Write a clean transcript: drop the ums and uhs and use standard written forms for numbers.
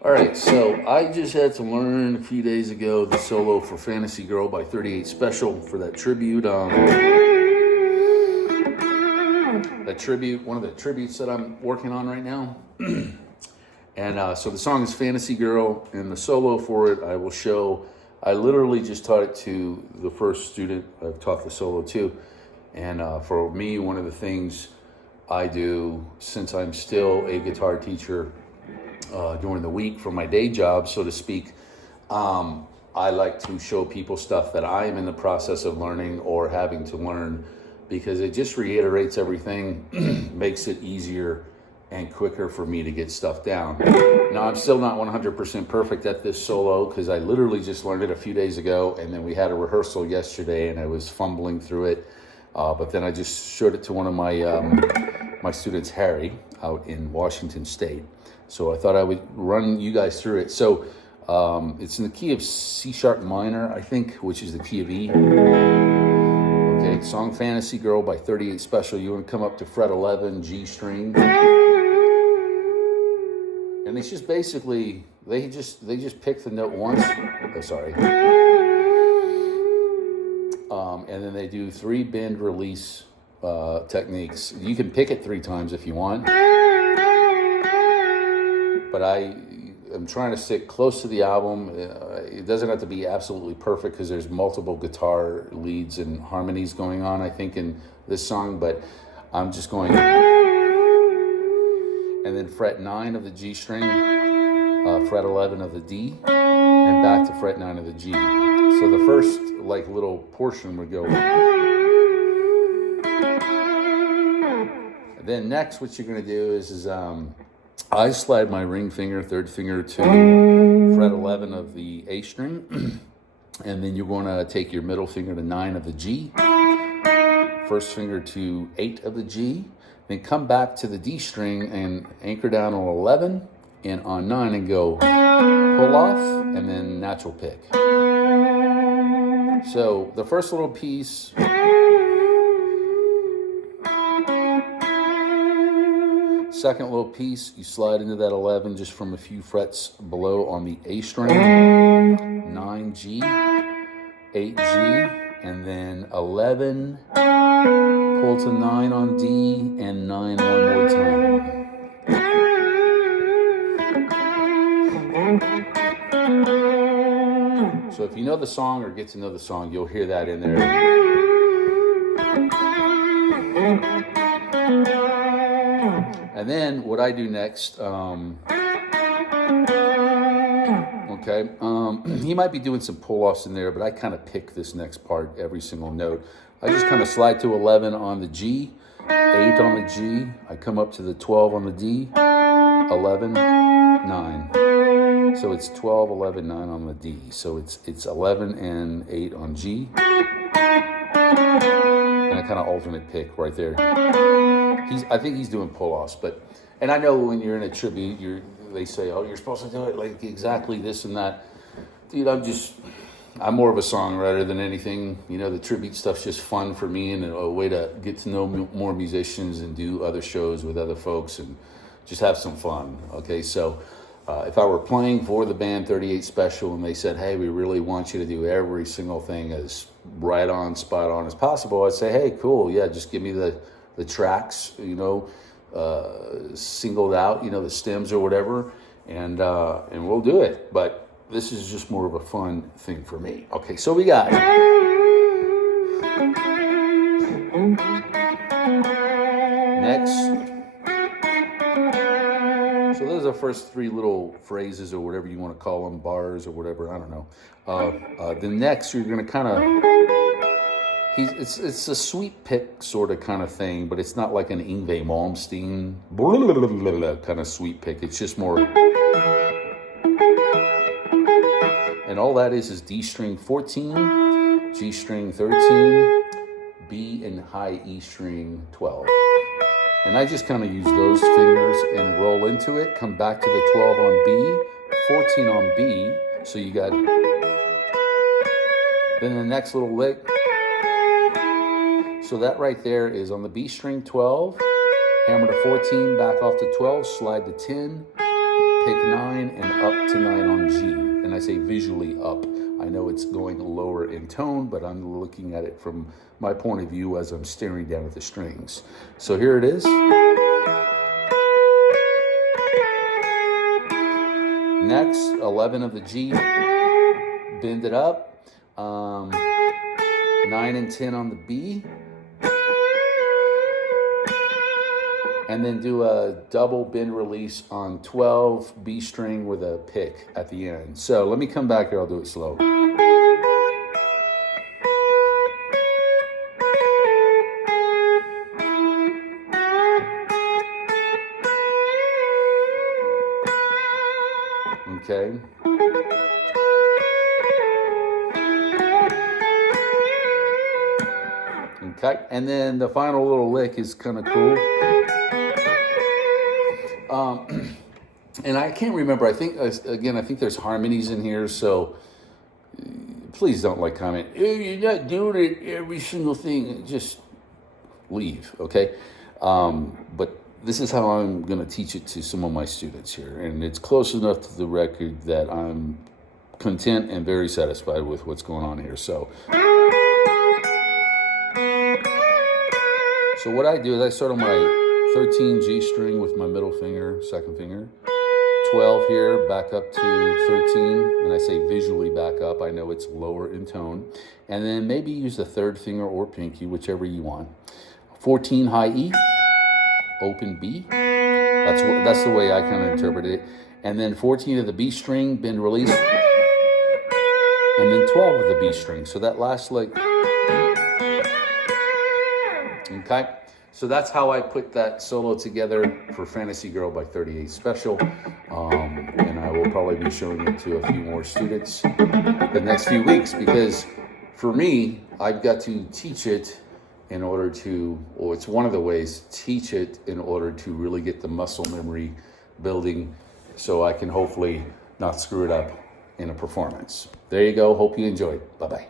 All right, so I just had to learn a few days ago the solo for Fantasy Girl by 38 Special for that tribute. One of the tributes that I'm working on right now. And so the song is Fantasy Girl, and the solo for it I will show. I literally just taught it to the first student I've taught the solo to. And for me, one of the things I do, since I'm still a guitar teacher during the week for my day job, so to speak, I like to show people stuff that I am in the process of learning or having to learn, because it just reiterates everything, makes it easier and quicker for me to get stuff down. Now, I'm still not 100% perfect at this solo because I literally just learned it a few days ago, and then we had a rehearsal yesterday and I was fumbling through it. But then I just showed it to one of my students, Harry, out in Washington State. So I thought I would run you guys through it. So it's in the key of C sharp minor, I think, which is the key of E. Okay, song Fantasy Girl by 38 Special. You want to come up to fret 11, G string. And it's just basically, they just pick the note once. Oh, sorry. And then they do 3 bend release techniques. You can pick it 3 times if you want. But I am trying to stick close to the album. It doesn't have to be absolutely perfect because there's multiple guitar leads and harmonies going on, I think, in this song. But I'm just going... And then fret 9 of the G string, fret 11 of the D, and back to fret 9 of the G. So the first little portion would go. And then next, what you're going to do is I slide my ring finger, third finger, to fret 11 of the A string, and then you're going to take your middle finger to 9 of the G, first finger to 8 of the G, then come back to the D string and anchor down on 11 and on 9 and go pull off and then natural pick. So the first little piece, second little piece, you slide into that 11 just from a few frets below on the A string, 9G, 8G, and then 11, pull to 9 on D, and 9 one more time. So if you know the song or get to know the song, you'll hear that in there. And then what I do next, he might be doing some pull-offs in there, but I kind of pick this next part, every single note. I just kind of slide to 11 on the G, 8 on the G. I come up to the 12 on the D, 11, 9. So it's 12, 11, 9 on the D. So it's 11 and 8 on G. And I kind of alternate pick right there. I think he's doing pull-offs, and I know when you're in a tribute, they say, oh, you're supposed to do it like exactly this and that. Dude, I'm more of a songwriter than anything. You know, the tribute stuff's just fun for me and a way to get to know more musicians and do other shows with other folks and just have some fun. Okay, so if I were playing for the band 38 Special and they said, hey, we really want you to do every single thing as right on, spot on as possible, I'd say, hey, cool, yeah, just give me the tracks, singled out, the stems or whatever, and we'll do it. But this is just more of a fun thing for me. Okay, so we got next. So those are the first 3 little phrases or whatever you want to call them, bars or whatever, I don't know. The next, you're going to kind of, it's a sweet pick sort of kind of thing, but it's not like an Yngwie Malmsteen kind of sweet pick. It's just more... And all that is D string 14, G string 13, B and high E string 12. And I just kind of use those fingers and roll into it, come back to the 12 on B, 14 on B, so you got... Then the next little lick. So that right there is on the B string 12, hammer to 14, back off to 12, slide to 10, pick 9 and up to 9 on G. And I say visually up. I know it's going lower in tone, but I'm looking at it from my point of view as I'm staring down at the strings. So here it is. Next, 11 of the G, bend it up. 9 and 10 on the B. And then do a double bend release on 12 B string with a pick at the end. So let me come back here, I'll do it slow. Okay. Okay, and then the final little lick is kind of cool. And I can't remember, I think there's harmonies in here, so please don't comment, oh, you're not doing it every single thing, just leave, okay? But this is how I'm going to teach it to some of my students here, and it's close enough to the record that I'm content and very satisfied with what's going on here. So what I do is I start on my 13 G string with my middle finger, second finger, 12 here, back up to 13, and I say visually back up. I know it's lower in tone. And then maybe use the third finger or pinky, whichever you want. 14 high E, open B. That's the way I kind of interpret it. And then 14 of the B string, bend release. And then 12 of the B string. So that last lick. Okay. So that's how I put that solo together for Fantasy Girl by 38 Special. And I will probably be showing it to a few more students the next few weeks, because for me, I've got to teach it in order to, or it's one of the ways, teach it in order to really get the muscle memory building so I can hopefully not screw it up in a performance. There you go. Hope you enjoyed. Bye-bye.